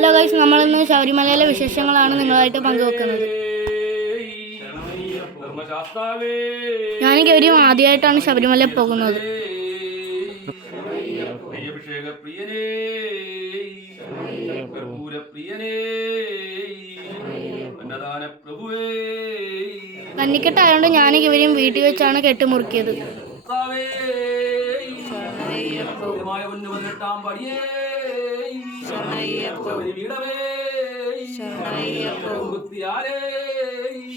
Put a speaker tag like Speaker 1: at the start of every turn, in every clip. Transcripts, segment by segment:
Speaker 1: Hello guys നമ്മളിന്ന് ശബരിമലയിലെ വിശേഷങ്ങളാണ് നിങ്ങളായിട്ട് പങ്കുവെക്കുന്നത്. ഞാൻ ഗൗരിയും ആദ്യമായിട്ടാണ് ശബരിമലയിൽ പോകുന്നത്. കന്നിക്കെട്ടായതുകൊണ്ട് ഞാൻ ഇവരെയും വീട്ടിൽ വെച്ചാണ് കെട്ടുമുറുക്കിയത്.
Speaker 2: കർത്താവേ, സത്യമായ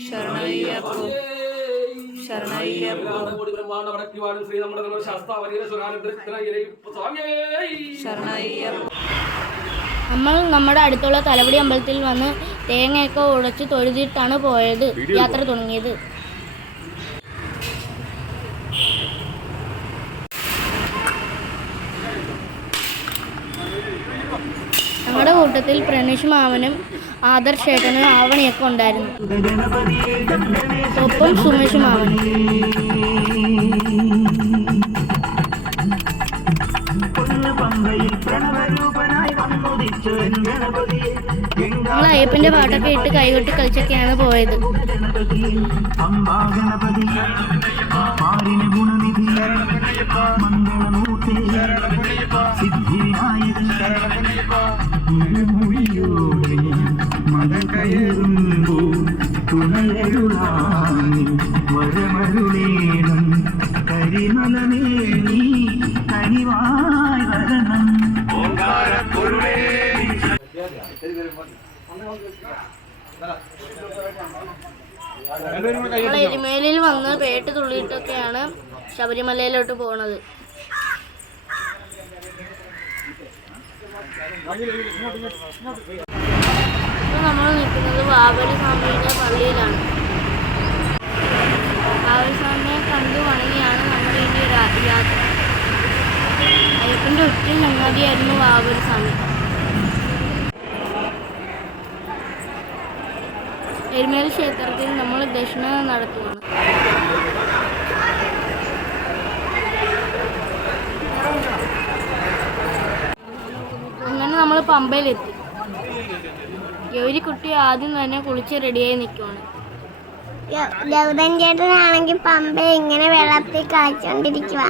Speaker 2: ശരണയ്യപ്പ. ബ്രഹ്മാണ്ട ശ്രീ നമ്മുടെ ശാസ്താവരീര
Speaker 1: നമ്മൾ നമ്മുടെ അടുത്തുള്ള തലവടി അമ്പലത്തിൽ വന്ന് തേങ്ങയൊക്കെ ഉടച്ച് തൊഴുതിട്ടാണ് പോയത്. യാത്ര തുടങ്ങിയത്. കൂട്ടത്തിൽ പ്രണീഷ് മാമനും ആദർശ് ഏട്ടനും ആവണിയൊക്കെ ഉണ്ടായിരുന്നു. ഒപ്പം സുമേഷ് മാമനും. ഞങ്ങൾ അയ്യപ്പന്റെ പാട്ടൊക്കെ ഇട്ട് കൈകൊട്ടി കളിച്ചൊക്കെയാണ് പോയത്.
Speaker 3: ഗുണനിധി മംഗളമൂർത്തി സിദ്ധിവിനായകൻ ഇരുമൊഴിയോടെ മല കയറുമ്പോൾ തുണയരുളാമി വരമരുളേണം കരിമലമേനി കനിവായി വരണം
Speaker 1: ഞങ്ങൾ എരുമേലിൽ വന്ന് പേട്ട് തുള്ളിയിട്ടൊക്കെയാണ് ശബരിമലയിലോട്ട് പോണത്. നമ്മൾ നിൽക്കുന്നത് വാവരി സ്വാമിയുടെ പള്ളിയിലാണ്. വാവരി സ്വാമിയെ കണ്ടു വണങ്ങിയാണ് നമ്മുടെ ഈ യാത്ര. അയ്യപ്പന്റെ ഒറ്റ ചങ്ങാതിയായിരുന്നു വാവരി സ്വാമി. എരുമേൽ ക്ഷേത്രത്തിൽ നമ്മൾ ദക്ഷിണ നടത്തുകയാണ് അങ്ങനെ നമ്മൾ പമ്പയിലെത്തി. ഗൗരിക്കുട്ടി ആദ്യം തന്നെ കുളിച്ച് റെഡിയായി നിൽക്കുവാണ്
Speaker 4: ഗൗതം ചേട്ടനാണെങ്കിൽ പമ്പ ഇങ്ങനെ വെള്ളത്തിൽ കളിച്ചോണ്ടിരിക്കുക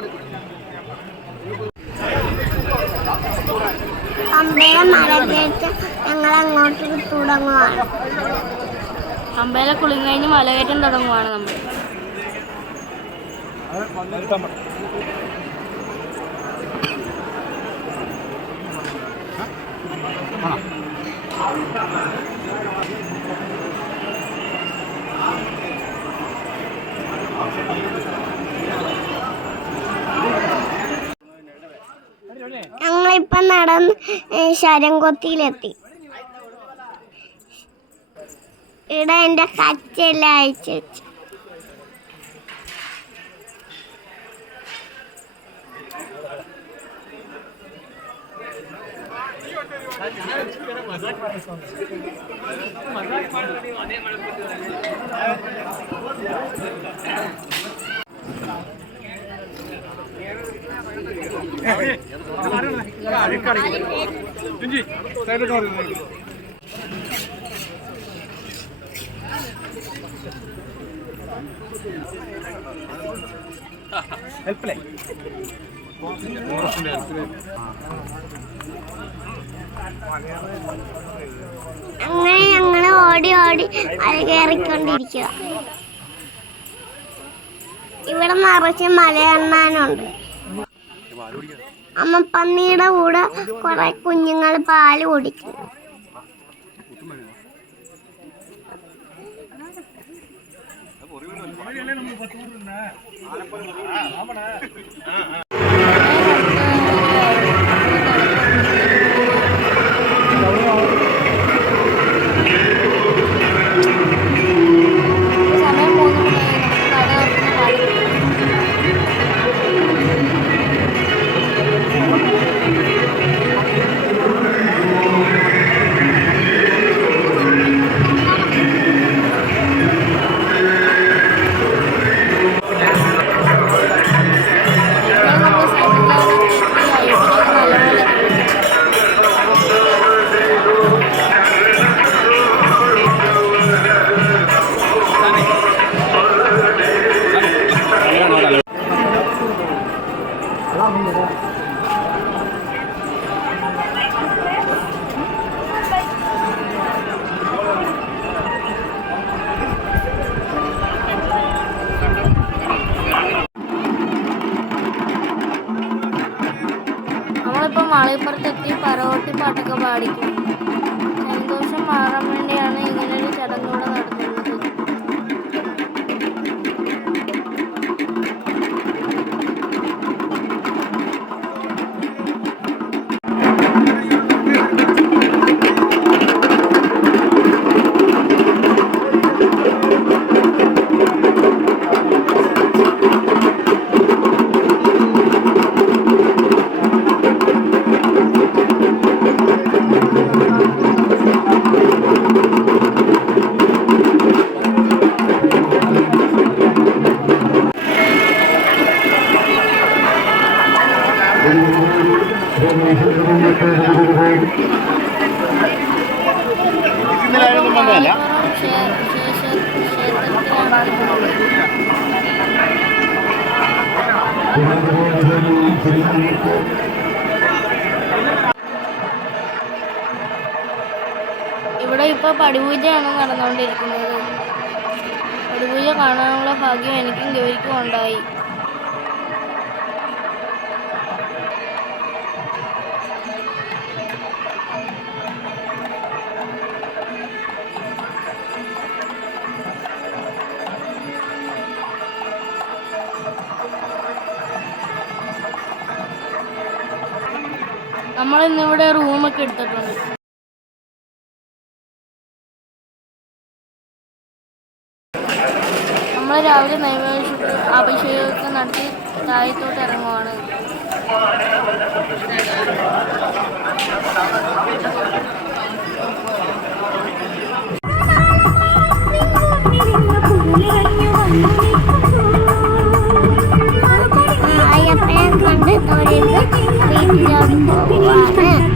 Speaker 4: പമ്പയിലെ മഴ കേട്ട് ഞങ്ങൾ അങ്ങോട്ട് തുടങ്ങുവാണ്.
Speaker 1: പമ്പയിലെ കുളിങ്ങഴിഞ്ഞ് കഴിഞ്ഞ് മലകയറ്റം തുടങ്ങുവാണ് നമ്മൾ
Speaker 4: ഞങ്ങളിപ്പൊ നടന്ന് ശരംകൊത്തിയിലെത്തി ഇവിടെ എന്റെ കച്ചെല്ലാം അയച്ചു വെച്ചു. ചുഞ്ചി സൈഡിലോട്ട് അങ്ങനെ ഞങ്ങൾ ഓടി ഓടി അത് കയറിക്കൊണ്ടിരിക്കുക ഇവിടെ നിറച്ച് മല കണ്ണാനുണ്ട് അമ്മ പന്നിയുടെ കൂടെ കുറെ കുഞ്ഞുങ്ങൾ പാൽ കുടിക്കുന്നു.
Speaker 1: സമയം ഇപ്പം മാളിപ്പുറത്തെത്തി പറവോട്ടി പാട്ടൊക്കെ പാടിക്കും. സന്തോഷം മാറാൻ വേണ്ടിയാണ് ഇങ്ങനൊരു ചടങ്ങ് നടത്തുന്നത് ഇവിടെ ഇപ്പൊ പടിപൂജയാണ് നടന്നുകൊണ്ടിരിക്കുന്നത്. പടിപൂജ കാണാനുള്ള ഭാഗ്യം എനിക്കും ഗൗരിക്കും ഉണ്ടായി. നമ്മൾ ഇന്നിവിടെ റൂമൊക്കെ എടുത്തിട്ടുണ്ട്. നമ്മൾ രാവിലെ നൈവേദ്യ
Speaker 5: കണ്ട് തൊഴിൽ വീട്ടിലോട്ട് പോവാണ്